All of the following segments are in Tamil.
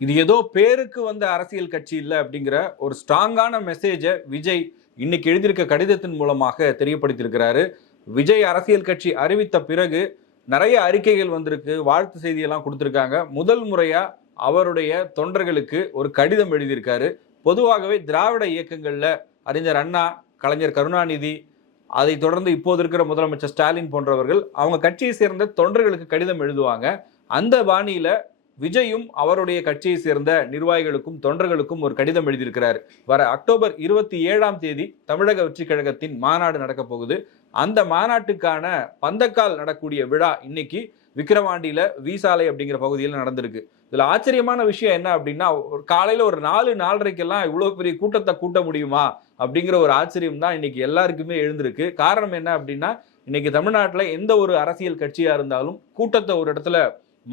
இது ஏதோ பேருக்கு வந்த அரசியல் கட்சி இல்ல அப்படிங்கிற ஒரு ஸ்ட்ராங்கான மெசேஜை விஜய் இன்னைக்கு எழுதியிருக்க கடிதத்தின் மூலமாக தெரியப்படுத்தியிருக்கிறாரு. விஜய் அரசியல் கட்சி அறிவித்த பிறகு நிறைய அறிக்கைகள் வந்திருக்கு, வாழ்த்து செய்தியெல்லாம் கொடுத்திருக்காங்க. முதல் முறையா அவருடைய தொண்டர்களுக்கு ஒரு கடிதம் எழுதியிருக்காரு. பொதுவாகவே திராவிட இயக்கங்கள்ல அறிஞர் அண்ணா, கலைஞர் கருணாநிதி, அதை தொடர்ந்து இப்போது இருக்கிற முதலமைச்சர் ஸ்டாலின் போன்றவர்கள் அவங்க கட்சியை சேர்ந்த தொண்டர்களுக்கு கடிதம் எழுதுவாங்க. அந்த பாணியில விஜயும் அவருடைய கட்சியை சேர்ந்த நிர்வாகிகளுக்கும் தொண்டர்களுக்கும் ஒரு கடிதம் எழுதியிருக்கிறார். வர அக்டோபர் 27 தமிழக வெற்றி கழகத்தின் மாநாடு நடக்க போகுது. அந்த மாநாட்டுக்கான பந்தக்கால் நடக்கூடிய விழா இன்னைக்கு விக்கிரவாண்டியில வீசாலை அப்படிங்கிற பகுதியில் நடந்திருக்கு. இதுல ஆச்சரியமான விஷயம் என்ன அப்படின்னா, காலையில ஒரு 4-4:30 இவ்வளவு பெரிய கூட்டத்தை கூட்ட முடியுமா அப்படிங்கிற ஒரு ஆச்சரியம் தான் இன்னைக்கு எல்லாருக்குமே எழுந்திருக்கு. காரணம் என்ன அப்படின்னா, இன்னைக்கு தமிழ்நாட்டில் எந்த ஒரு அரசியல் கட்சியா இருந்தாலும் கூட்டத்தை ஒரு இடத்துல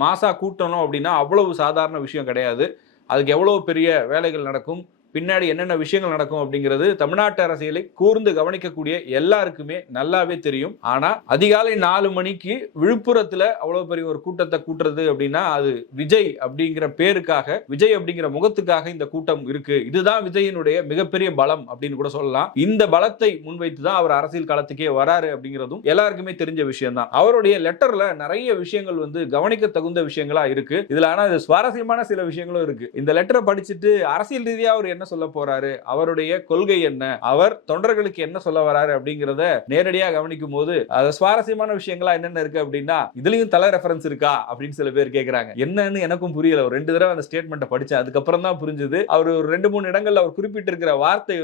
மாசா கூட்டணும் அப்படின்னா அவ்வளவு சாதாரண விஷயம் கிடையாது. அதுக்கு எவ்வளவு பெரிய வேலைகள் நடக்கும், பின்னாடி என்னென்ன விஷயங்கள் நடக்கும் அப்படிங்கிறது தமிழ்நாட்டு அரசியலை கூர்ந்து கவனிக்கக்கூடிய எல்லாருக்குமே நல்லாவே தெரியும். ஆனா அதிகாலை 4 மணிக்கு விழுப்புரத்துல அவ்வளவு பெரிய ஒரு கூட்டத்தை கூட்டுறது அப்படின்னா அது விஜய் அப்படிங்கிற பேருக்காக, விஜய் அப்படிங்கிற முகத்துக்காக இந்த கூட்டம் இருக்கு. இதுதான் விஜயினுடைய மிகப்பெரிய பலம் அப்படின்னு கூட சொல்லலாம். இந்த பலத்தை முன்வைத்துதான் அவர் அரசியல் களத்துக்கே வராரு அப்படிங்கிறதும் எல்லாருக்குமே தெரிஞ்ச விஷயம் தான். அவருடைய லெட்டர்ல நிறைய விஷயங்கள் கவனிக்க தகுந்த விஷயங்களா இருக்கு. இதுல ஆனா இது சுவாரஸ்யமான சில விஷயங்களும் இருக்கு. இந்த லெட்டரை படிச்சுட்டு அரசியல் ரீதியா அவர் என்ன சொல்ல போறாரு, அவருடைய கொள்கை என்ன, அவர் தொண்டர்களுக்கு என்ன சொல்ல வராரு அப்படிங்கறத நேரடியா கவனிக்கும் போது அது சுவாரஸ்யமான விஷயங்களா என்னென்ன இருக்கு அப்படின்னா, இதுலயும் தலை ரெஃபரன்ஸ் இருக்கா அப்படின்னு சில பேர் கேக்குறாங்க. என்னன்னு எனக்கும் புரியல. ஒரு 2 தடவை அந்த ஸ்டேட்மெண்ட்டை படிச்சேன், அதுக்கப்புறம் தான் புரிஞ்சது. அவர் ஒரு 2-3 இடங்கள்ல அவர் குறிப்பிட்டிருக்கிற வார்த்தை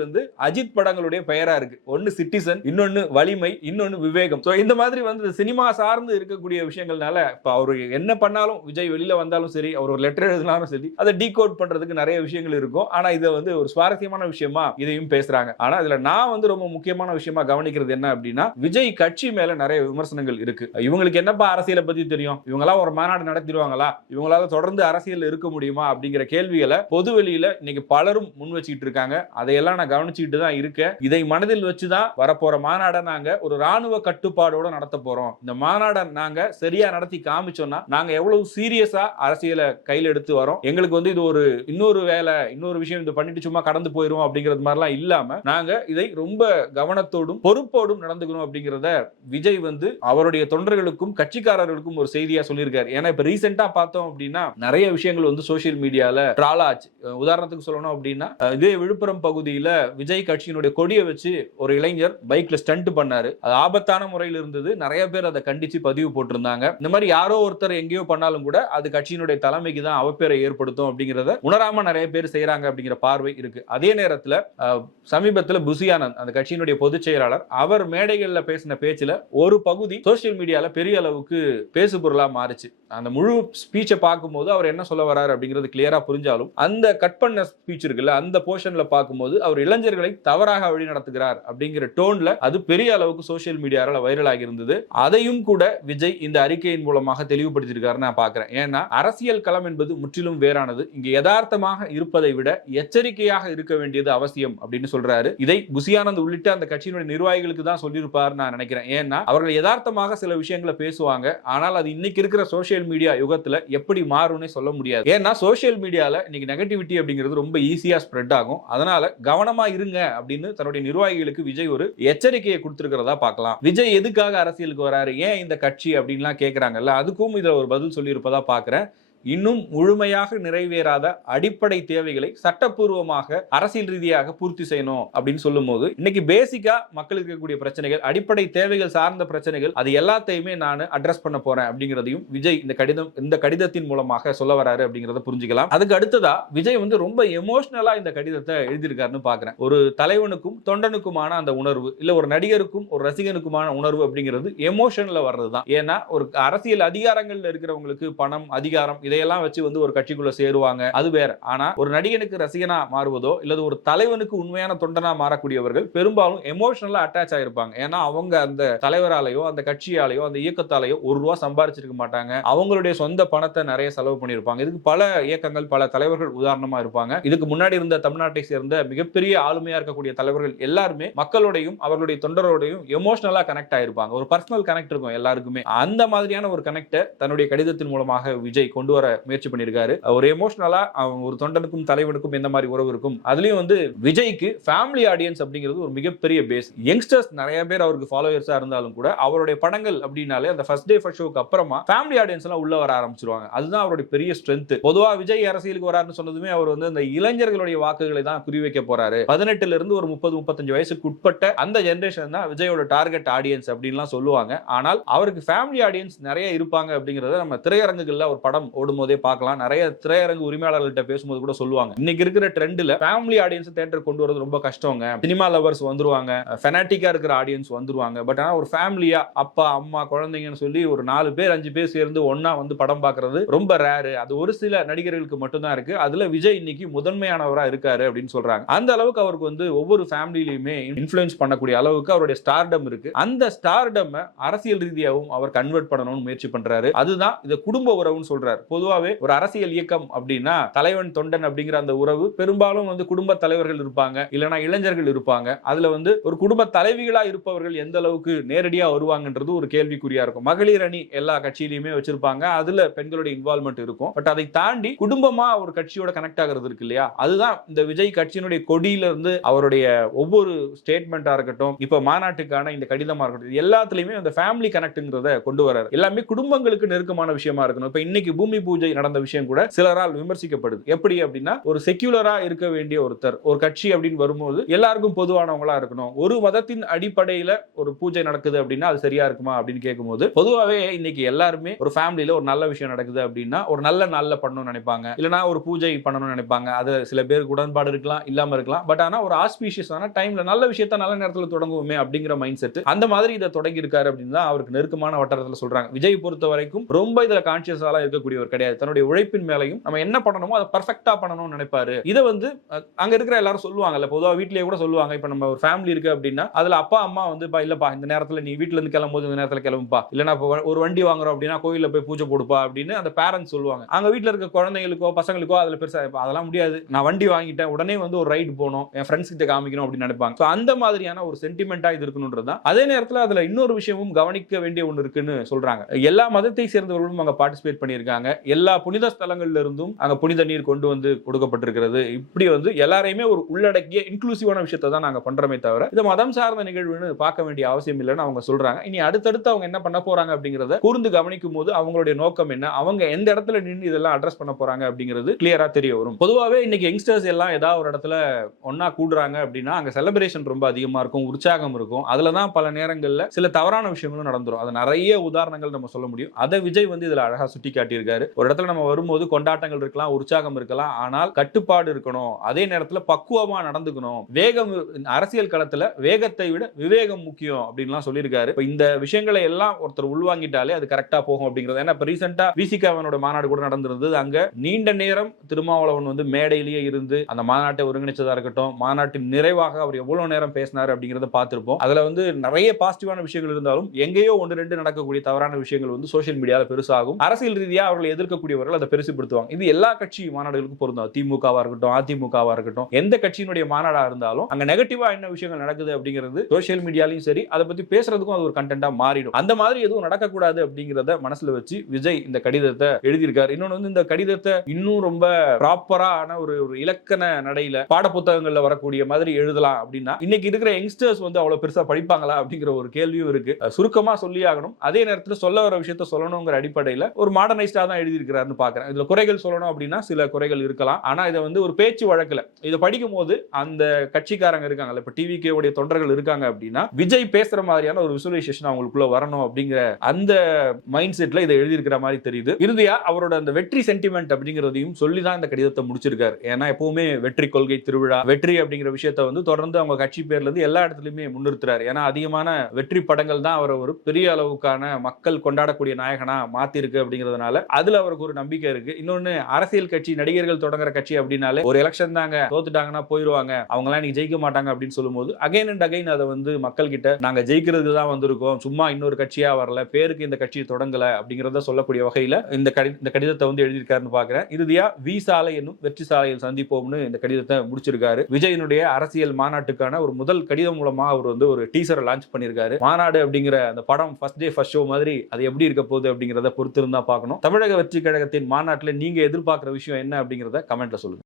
அஜித் படங்களுடைய பெயரா இருக்கு. ஒன்னு சிட்டிசன், இன்னொன்னு வலிமை, இன்னொன்னு விவேகம். சோ இந்த மாதிரி சினிமா சார்ந்து இருக்கக்கூடிய விஷயங்கள்னால இப்ப அவர் என்ன பண்ணாலும், விஜய் வெளியில வந்தாலும் சரி, அவர் ஒரு லெட்டர் எழுதினாலும் சரி, அதை டீகோட் பண்றதுக்கு நிறைய விஷயங்கள் இருக்கும். ஆனா இதை ஒரு சுவாரஸ்யமான விஷயமா இதையும் பேசுறாங்க. ஆனா இதுல நான் ரொம்ப முக்கியமான விஷயமா கவனிக்கிறது என்ன அப்படின்னா, விஜய் கட்சி மேல நிறைய விமர்சனங்கள் இருக்கு. இவங்களுக்கு என்னப்பா அரசியலை பத்தி தெரியும், இவங்களாம் ஒரு மாநாடு நடத்திடுவாங்களா, இவங்களால தொடர்ந்து அரசியல் இருக்க முடியுமா அப்படிங்கிற கேள்விகளை பொது வெளியில இன்னைக்கு பலரும் முன் வச்சுட்டு இருக்காங்க. அதையெல்லாம் நான் கவனிச்சுட்டு தான் இருக்கேன். இதை மனதில் வச்சுதான் வரப்போற மாநாடை நாங்க ஒரு ராணுவ கட்டுப்பாடோட நடத்த போறோம். இந்த மாநாடை நாங்க சரியா நடத்தி காமிச்சோம்னா நாங்க எவ்வளவு சீரியஸா அரசியலை கையில் எடுத்து வரோம். எங்களுக்கு இது ஒரு இன்னொரு வேலை, இன்னொரு விஷயம் பண்ணிட்டு சும்மா கடந்து போயிரும் அப்படிங்கிறது மாதிரிலாம் இல்லாம நாங்க இதை ரொம்ப கவனத்தோடும் பொறுப்போடும் நடந்துக்கணும் அப்படிங்கிறத விஜய் அவருடைய தொண்டர்களுக்கும் கட்சிக்காரர்களுக்கும் ஒரு செய்தியா சொல்லியிருக்காரு. ஏன்னா இப்ப ரீசெண்டா பார்த்தோம் அப்படின்னா நிறைய விஷயங்கள் சோசியல் மீடியால ட்ரால் ஆச்சு. உதாரணத்துக்கு சொல்லணும் அப்படின்னா, இதே விழுப்புரம் பகுதியில விஜய் கட்சியினுடைய கொடியை வச்சு ஒரு இளைஞர் பைக்ல ஸ்டண்ட் பண்ணாரு. அது ஆபத்தான முறையில் இருந்தது. நிறைய பேர் அதை கண்டிச்சு பதிவு போட்டிருந்தாங்க. இந்த மாதிரி யாரோ ஒருத்தர் எங்கேயோ பண்ணாலும் கூட அது கட்சியினுடைய தலைமைக்கு தான் அவப்பேரை ஏற்படுத்தும் அப்படிங்கிறத உணராம நிறைய பேர் செய்யறாங்க அப்படிங்கிற பார்வை இருக்கு. அதே நேரத்தில் சமீபத்தில் புசியானந்த், அந்த கட்சியினுடைய பொதுச் செயலாளர், அவர் மேடைகளில் பேசின பேச்சுல ஒரு பகுதி சோசியல் மீடியால பெரிய அளவுக்கு பேசு பொருளா மாறிச்சு. அந்த முழு ஸ்பீச்சை பார்க்கும்போது அவர் என்ன சொல்ல வராரு அப்படிங்கிறது கிளியரா புரிஞ்சாலும் அந்த கட் பண்ண ஸ்பீச் இருக்குல்ல, அந்த போர்ஷன்ல பார்க்கும்போது அவர் இளைஞர்களை தவறாக வழி நடத்துகிறார் அப்படிங்கிற டோன்ல அது பெரிய அளவுக்கு சோசியல் மீடியால வைரல் ஆகி இருந்தது. அதையும் கூட விஜய் இந்த அறிக்கையின் மூலமாக தெளிவுபடுத்தியிருக்காரு நான் பார்க்கிறேன். ஏன்னா அரசியல் களம் என்பது முற்றிலும் வேறானது. இங்க யதார்த்தமாக இருப்பதை விட எச்சரிக்கையாக இருக்க வேண்டியது அவசியம் அப்படின்னு சொல்றாரு. இதை புசியானந்த் உள்ளிட்ட அந்த கட்சியினுடைய நிர்வாகிகளுக்கு தான் சொல்லியிருப்பார் நான் நினைக்கிறேன். ஏன்னா அவர்கள் யதார்த்தமாக சில விஷயங்களை பேசுவாங்க. ஆனால் அது இன்னைக்கு இருக்கிற சோசியல் மீடியா யுகத்துல எப்படி மாறும்னே சொல்ல முடியாது. ஏன்னா சோசியல் மீடியால இன்னைக்கு நெகட்டிவிட்டி அப்படிங்கிறது ரொம்ப ஈஸியா ஸ்ப்ரெட் ஆகும். அதனால கவனமா இருங்க அப்படின்னு தன்னுடைய நிர்வாகிகளுக்கு விஜய் ஒரு எச்சரிக்கையை கொடுத்திருக்கிறதா பார்க்கலாம். விஜய் எதுக்காக அரசியலுக்கு வராரு, ஏன் இந்த கட்சி அப்படின்லாம் கேட்கிறாங்கல்ல, அதுக்கும் இதுல ஒரு பதில் சொல்லியிருப்பதா பார்க்கிறேன். இன்னும் முழுமையாக நிறைவேறாத அடிப்படை தேவைகளை சட்டப்பூர்வமாக அரசியல் ரீதியாக பூர்த்தி செய்யணும் அப்படின்னு சொல்லும் போது, இன்னைக்கு பேசிக்கா மக்களுக்கு இருக்கக்கூடிய பிரச்சனைகள், அடிப்படை தேவைகள் சார்ந்த பிரச்சனைகள், அது எல்லாத்தையுமே நான் அட்ரஸ் பண்ண போறேன் அப்படிங்கிறதையும் விஜய் இந்த கடிதத்தின் மூலமாக சொல்ல வராரு அப்படிங்கிறத புரிஞ்சுக்கலாம். அதுக்கு அடுத்ததா விஜய் ரொம்ப எமோஷனலா இந்த கடிதத்தை எழுதியிருக்காருன்னு பாக்குறேன். ஒரு தலைவனுக்கும் தொண்டனுக்குமான அந்த உணர்வு, இல்ல ஒரு நடிகருக்கும் ஒரு ரசிகனுக்குமான உணர்வு அப்படிங்கிறது எமோஷன்ல வர்றதுதான். ஏன்னா ஒரு அரசியல் அதிகாரங்கள்ல இருக்கிறவங்களுக்கு பணம், அதிகாரம் இதையெல்லாம் வச்சு ஒரு கட்சிக்குள்ள சேருவாங்க, அது வேற. ஆனா ஒரு நடிகனுக்கு ரசிகனா மாறுவதோ இல்லது ஒரு தலைவனுக்கு உண்மையான தொண்டனா மாறக்கூடியவர்கள் பெரும்பாலும் எமோஷனலா அட்டாச் ஆயிருப்பாங்க. ஏன்னா அவங்க அந்த தலைவராலேயோ அந்த கட்சியாலேயோ அந்த இயக்கத்தாலேயோ ₹1 சம்பாதிச்சிருக்க மாட்டாங்க. அவங்களுடைய சொந்த பணத்தை நிறைய செலவு பண்ணியிருப்பாங்க. இதுக்கு பல இயக்கங்கள், பல தலைவர்கள் உதாரணமா இருப்பாங்க. இதுக்கு முன்னாடி இருந்த தமிழ்நாட்டை சேர்ந்த மிகப்பெரிய ஆளுமையா இருக்கக்கூடிய தலைவர்கள் எல்லாருமே மக்களோடையும் அவர்களுடைய தொண்டரோடையும் எமோஷனலா கனெக்ட் ஆயிருப்பாங்க. ஒரு பர்சனல் கனெக்ட் இருக்கும் எல்லாருக்குமே. அந்த மாதிரியான ஒரு கனெக்டை தன்னுடைய கடிதத்தின் மூலமாக விஜய் கொண்டு வர முயற்சி பண்ணியிருக்காரு. ஒரு எமோஷனலா ஒரு தொண்டனுக்கும் தலைவனுக்கும் எந்த மாதிரி உறவு இருக்கும், அதுலயும் வந்து விஜய்க்கு ஃபேமிலி ஆடியன்ஸ் அப்படிங்கிறது ஒரு மிகப்பெரிய பேஸ். யங்ஸ்டர்ஸ் நிறைய பேர் அவருக்கு ஃபாலோவர்ஸா இருந்தாலும் கூட அவருடைய படங்கள் அப்படின்னாலே அந்த ஃபர்ஸ்ட் டே ஃபர்ஸ்ட் ஷோக்கு அப்புறமா ஃபேமிலி ஆடியன்ஸ் எல்லாம் உள்ள வர ஆரம்பிச்சிருவாங்க. அதுதான் அவருடைய பெரிய ஸ்ட்ரென்த். பொதுவா விஜய் அரசியலுக்கு வராருன்னு சொன்னதுமே அவர் வந்து அந்த இளைஞர்களுடைய வாக்குகளை தான் குறிவைக்க போறாரு. 18ல இருந்து ஒரு 30-35 வயசுக்கு உட்பட்ட அந்த ஜெனரேஷன் தான் விஜயோட டார்கெட் ஆடியன்ஸ் அப்படின்லாம் சொல்லுவாங்க. ஆனால் அவருக்கு ஃபேமிலி ஆடியன்ஸ் நிறைய இருப்பாங்க அப்படிங்கறத நம்ம திரையரங்குகள்ல ஒரு படம் ஓடும்போதே பார்க்கலாம். நிறைய திரையரங்கு உரிமையாளர்கள்ட்ட பேசும்போது கூட சொல்லுவாங்க, இன்னைக்கு இருக்கிற ட்ரெண்ட்ல ஃபேமிலி ஆடியன்ஸ் தியேட்டர் கொண்டு வரது ரொம்ப கஷ்டங்க. சினிமா லவர்ஸ் வந்துருவாங்க, ஃபெனாட்டிக்கா இருக்கிற ஆடியன்ஸ் வந்துருவாங்க. பட் ஆனா ஒரு ஃபேமிலியா அப்பா அம்மா குழந்தைங்கன்னு சொல்லி ஒரு 4 பேர் 5 பேர் சேர்ந்து ஒண்ணா வந்து படம் பார்க்கிறது ரொம்ப ரேர். அது ஒரு சில நடிகர்களுக்கு மட்டும்தான் இருக்கு. அதுல விஜய் இன்னைக்கு முதன்மையானவரா இருக்காரு அப்படின்னு சொல்றாங்க. அந்த அளவுக்கு அவருக்கு வந்து ஒவ்வொரு ஃபேமிலியிலுமே இன்ஃப்ளூயன்ஸ் பண்ணக்கூடிய அளவுக்கு அவருடைய ஸ்டார்டம் இருக்கு. அந்த ஸ்டார்டம் அரசியல் ரீதியாகவும் அவர் கன்வெர்ட் பண்ணணும்னு முயற்சி பண்றாரு. அதுதான் இந்த குடும்ப உறவுன்னு சொல்றாரு. பொதுவாவே ஒரு அரசியல் இயக்கம் அப்படின்னா தலைவன் தொண்டன் அப்படிங்கிற அந்த உறவு பெரும்பாலும் வந்து குடும்ப தலைவர்கள் இருப்பாங்க, இல்லனா இளைஞர்கள் இருப்பாங்க. அதுல வந்து ஒரு குடும்ப தலைவிகளா இருப்பவர்கள் எந்த அளவுக்கு நேரடியா வருவாங்கன்றது ஒரு கேள்விக்குறியா இருக்கும். மகளிர் அணி எல்லா கட்சியிலுமே வச்சிருப்பாங்க, அதுல பெண்களுடைய இன்வால்வ்மெண்ட் இருக்கும். பட் அதை தாண்டி குடும்பமா ஒரு கட்சியோட கனெக்ட் ஆகிறது இருக்கு இல்லையா, அதுதான் இந்த விஜய் கட்சியினுடைய கொடியில இருந்து அவருடைய ஒவ்வொரு ஸ்டேட்மெண்டா இருக்கட்டும், இப்ப மாநாட்டுக்கான இந்த கடிதமா இருக்கட்டும், எல்லாத்துலயுமே அந்த ஃபேமிலி கனெக்ட்ங்கிறத கொண்டு வராரு. எல்லாமே குடும்பங்களுக்கு நெருக்கமான விஷயமா இருக்கணும். இப்ப இன்னைக்கு பூமி பூஜை நடந்த விஷயம் கூட சிலரால் விமர்சிக்கப்படுது. எப்படி அப்படின்னா, ஒரு செக்யூலரா இருக்க வேண்டிய ஒருத்தர் ஒரு கட்சி அப்படின்னு வரும்போது எல்லாருக்கும் பொதுவானவங்களா இருக்கணும். ஒரு மதத்தின் அடிப்படையில ஒரு பூஜை நடக்குது அப்படின்னா அது சரியா இருக்குமா அப்படின்னு கேட்கும்போது, பொதுவாவே இன்னைக்கு எல்லாருமே ஒரு ஃபேமிலியில ஒரு நல்ல விஷயம் நடக்குது அப்படின்னா ஒரு நல்ல நாள்ல பண்ணணும்னு நினைப்பாங்க, இல்லனா ஒரு பூஜை பண்ணணும்னு நினைப்பாங்க. அது சில பேருக்கு உடன்பாடு இருக்கலாம், இல்லாம இருக்கலாம். பட் ஆனா ஒரு ஆஸ்பீஷியஸான டைம்ல நல்ல விஷயத்த நல்ல நேரத்துல தொடங்குவோமே அப்படிங்கிற மைண்ட் செட், அந்த மாதிரி இதை தொடங்கி இருக்காரு அப்படின்னு தான் அவருக்கு நெருக்கமான வட்டாரத்துல சொல்றாங்க. விஜய் பொறுத்த வரைக்கும் ரொம்ப இதுல கான்சியஸாலாம் இருக்கக்கூடியவர் கிடையாது. தன்னுடைய உழைப்பின் மேலையும் நம்ம என்ன பண்ணணுமோ அதை பர்ஃபெக்ட்டா பண்ணணும்னு நினைப்பாரு. இதை வந்து அங்க இருக்கிற எல்லாரும் சொல்லுவாங்கல்ல, பொதுவா வீட்லயே கூட சொல்லுவாங்க. இப்ப நம்ம ஒரு ஃபேமிலி இருக்கு அப்படின்னா அதுல அப்பா அம்மா வந்து இல்லப்பா இந்த நேரத்துல நீ வீட்ல இருந்து கிளம்பும்போது இந்த நேரத்துல கிளம்புப்பா, இல்லனா ஒரு வண்டி வாங்குறோம் அப்படின்னா கோயில்ல போய் பூஜை போடுப்பா அப்படின்னு அந்த பேரண்ட்ஸ் சொல்லுவாங்க. அங்க வீட்ல இருக்க குழந்தைகளுக்கோ பசங்களுக்கோ அதுல பெருசா அதெல்லாம் முடியாது, நான் வண்டி வாங்கிட்டேன் உடனே வந்து ஒரு ரைடு போகணும், என் ஃப்ரெண்ட்ஸ் கிட்ட காமிக்கணும் அப்படின்னு நினைப்பாங்க. அந்த மாதிரியான ஒரு சென்டிமெண்டா இது இருக்கணும்ன்றதுதான். அதே நேரத்துல அதுல இன்னொரு விஷயமும் கவனிக்க வேண்டிய ஒன்று இருக்குன்னு சொல்றாங்க. எல்லா மதத்தை சேர்ந்தவர்களும் அங்க பார்ட்டிசிபேட் பண்ணியிருக்காங்க. எல்லா புனித ஸ்தலங்கள்ல இருந்தும் அங்க புனித நீர் கொண்டு வந்து கொடுக்கப்பட்டிருக்கிறது. இப்படி வந்து எல்லாரையுமே ஒரு உள்ளடக்கிய இன்க்ளூசிவான விஷயத்தை தான் நாங்க பண்றோமே தவிர இது மதம் சார்ந்த நிகழ்வுன்னு பார்க்க வேண்டிய அவசியம் இல்லைன்னு அவங்க சொல்றாங்க. இனி அடுத்தடுத்து அவங்க என்ன பண்ண போறாங்க அப்படிங்கறத கூர்ந்து கவனிக்கும் போது அவங்களுடைய நோக்கம் என்ன, அவங்க எந்த இடத்துல நின்று இதெல்லாம் அட்ரஸ் பண்ண போறாங்க அப்படிங்கிறது கிளியரா தெரிய வரும். பொதுவாவே இன்னைக்கு யங்ஸ்டர்ஸ் எல்லாம் ஏதாவது ஒரு இடத்துல ஒன்னா கூடுறாங்க அப்படின்னா அங்க செலிப்ரேஷன் ரொம்ப அதிகமா இருக்கும், உற்சாகம் இருக்கும். அதுலதான் பல நேரங்கள்ல சில தவறான விஷயங்களும் நடந்துரும். அது நிறைய உதாரணங்கள் நம்ம சொல்ல முடியும். அதை விஜய் வந்து இதுல அழகா சுட்டி காட்டியிருக்காரு. ஒரு இடத்துல நம்ம வரும்போது கொண்டாட்டங்கள் இருக்கலாம், உற்சாகம் இருக்கலாம், ஆனால் கட்டுப்பாடு இருக்கணும். அதே நேரத்துல பக்குவமா நடந்துக்கணும். வேகம், அரசியல் களத்துல வேகத்தை விட விவேகம் முக்கியம் அப்படின்லாம் சொல்லியிருக்காரு. இந்த விஷயங்களை எல்லாம் ஒருத்தர் உள்வாங்கிட்டாலே அது கரெக்டா போகும் அப்படிங்கிறது. ஏன்னா ரீசெண்டா விசிகாவனோட மாநாடு கூட நடந்திருந்தது. அங்க நீண்ட நேரம் திருமாவளவன் வந்து மேடையிலேயே இருந்து அந்த மாநாட்டை ஒருங்கிணைச்சதா இருக்கட்டும், மாநாட்டின் நிறைவாக அவர் எவ்வளவு நேரம் பேசினார் அப்படிங்கறத பார்த்திருப்போம். அதுல வந்து நிறைய பாசிட்டிவான விஷயங்கள் இருந்தாலும் எங்கேயோ 1-2 நடக்கக்கூடிய தவறான விஷயங்கள் வந்து சோசியல் மீடியால பெருசாகும். அரசியல் ரீதியா அவர்களை எதிர்க்கக்கூடியவர்கள் அதை பெருசுபடுத்துவாங்க. இது எல்லா கட்சி மாநாடுகளுக்கும் பொருந்தும். திமுகவா இருக்கட்டும், அதிமுகவா இருக்கட்டும், எந்த கட்சியினுடைய மாநாடா இருந்தாலும் அங்க நெகட்டிவா என்ன விஷயங்கள் நடக்குது அப்படிங்கிறது சோசியல் மீடியாலையும் சரி அதை பத்தி பேசுறதுக்கும் அது ஒரு கண்டென்ட்டா மாறிடும். அந்த மாதிரி எதுவும் நடக்கக்கூடாது அப்படிங்கிறத மனசுல வச்சு விஜய் இந்த கடிதத்தை எழுதியிருக்காரு. இன்னொன்னு வந்து இந்த கடிதத்தை இன்னும் ரொம்ப ப்ராப்பரான ஒரு இலக்கண நடையில பாட புத்தகங்கள்ல வரக்கூடிய மாதிரி எழுதலாம் அப்படின்னா இன்னைக்கு இருக்கிற யங்ஸ்டர்ஸ் வந்து அவ்வளவு பெருசா படிப்பாங்களா அப்படிங்கிற ஒரு கேள்வியும் இருக்கு. சுருக்கமா சொல்லி ஆகணும், அதே நேரத்தில் சொல்ல வர விஷயத்த சொல்லணுங்கிற அடிப்படையில் ஒரு மாடர்னைஸ்டா தான் எழுதியிருக்கிறாருன்னு பாக்குறேன். இதுல குறைகள் சொல்லணும் அப்படின்னா சில குறைகள் இருக்கலாம், ஆனா இதை வந்து ஒரு பேச்சு வழக்குல இதை படிக்கும் போது அந்த கட்சிக்காரங்க இருக்காங்கல்ல, இப்ப டிவிகே உடைய தொண்டர்கள் இருக்காங்க அப்படின்னா விஜய் பேசுற மாதிரியான ஒரு விசுவலைசேஷன் அவங்களுக்குள்ள வரணும் அப்படிங்கிற அந்த மைண்ட் செட்ல இதை எழுதியிருக்கிற மாதிரி தெரியுது. இறுதியா அவரோட அந்த வெற்றி சென்டிமெண்ட் அப்படிங்கிறதையும் சொல்லி தான் இந்த கடிதத்தை முடிச்சிருக்காரு. ஏன்னா எப்பவுமே வெற்றி கொள்கை திருவிழா, வெற்றி அப்படிங்கிற விஷயத்தை வந்து தொடர்ந்து அவங்க கட்சி பேர்ல இருந்து எல்லா இடத்துலயுமே முன்னிறுத்துறாரு. ஏன்னா அதிகமான வெற்றி படங்கள் தான் அவரை ஒரு பெரிய அளவுக்கான மக்கள் கொண்டாடக்கூடிய நாயகனா மாத்தி இருக்கு அப்படிங்கிறதுனால அதுல அவருக்கு ஒரு நம்பிக்கை இருக்கு. இன்னொன்னு, அரசியல் கட்சி நடிகர்கள் தொடங்குற கட்சி அப்படின்னாலே ஒரு எலெக்ஷன் தாங்க, தோத்துட்டாங்கன்னா போயிருவாங்க, அவங்க எல்லாம் நீங்க ஜெயிக்க மாட்டாங்க அப்படின்னு சொல்லும்போது அகைன் அண்ட் அகைன் அதை வந்து மக்கள் கிட்ட நாங்க ஜெயிக்கிறதுக்கு தான் வந்திருக்கோம், சும்மா இன்னொரு கட்சியா வரல, பேருக்கு இந்த கட்சியை தொடங்கல அப்படிங்கறத சொல்லக்கூடிய வகையில இந்த கடிதத்தை வந்து எழுதியிருக்காருன்னு பாக்குறேன். இறுதியா வி சாலை என்னும் வெற்றி சாலையில் சந்திப்போம்னு இந்த கடிதத்தை முடிச்சிருக்காரு. விஜயனுடைய அரசியல் மாநாட்டுக்கான ஒரு முதல் கடிதம் மூலமா அவர் வந்து ஒரு டீசரை லான்ச் பண்ணிருக்காரு. மாநாடு அப்படிங்கிற அந்த படம் ஃபர்ஸ்ட் டே ஃபர்ஸ்ட் ஷோ மாதிரி அது எப்படி இருக்க போகுது அப்படிங்கறத பொறுத்து இருந்தா பார்க்கணும். தமிழக வெற்றி கழகத்தின் மாநாட்டில் நீங்க எதிர்பார்க்குற விஷயம் என்ன அப்படிங்கிறத கமெண்ட்ல சொல்லுங்க.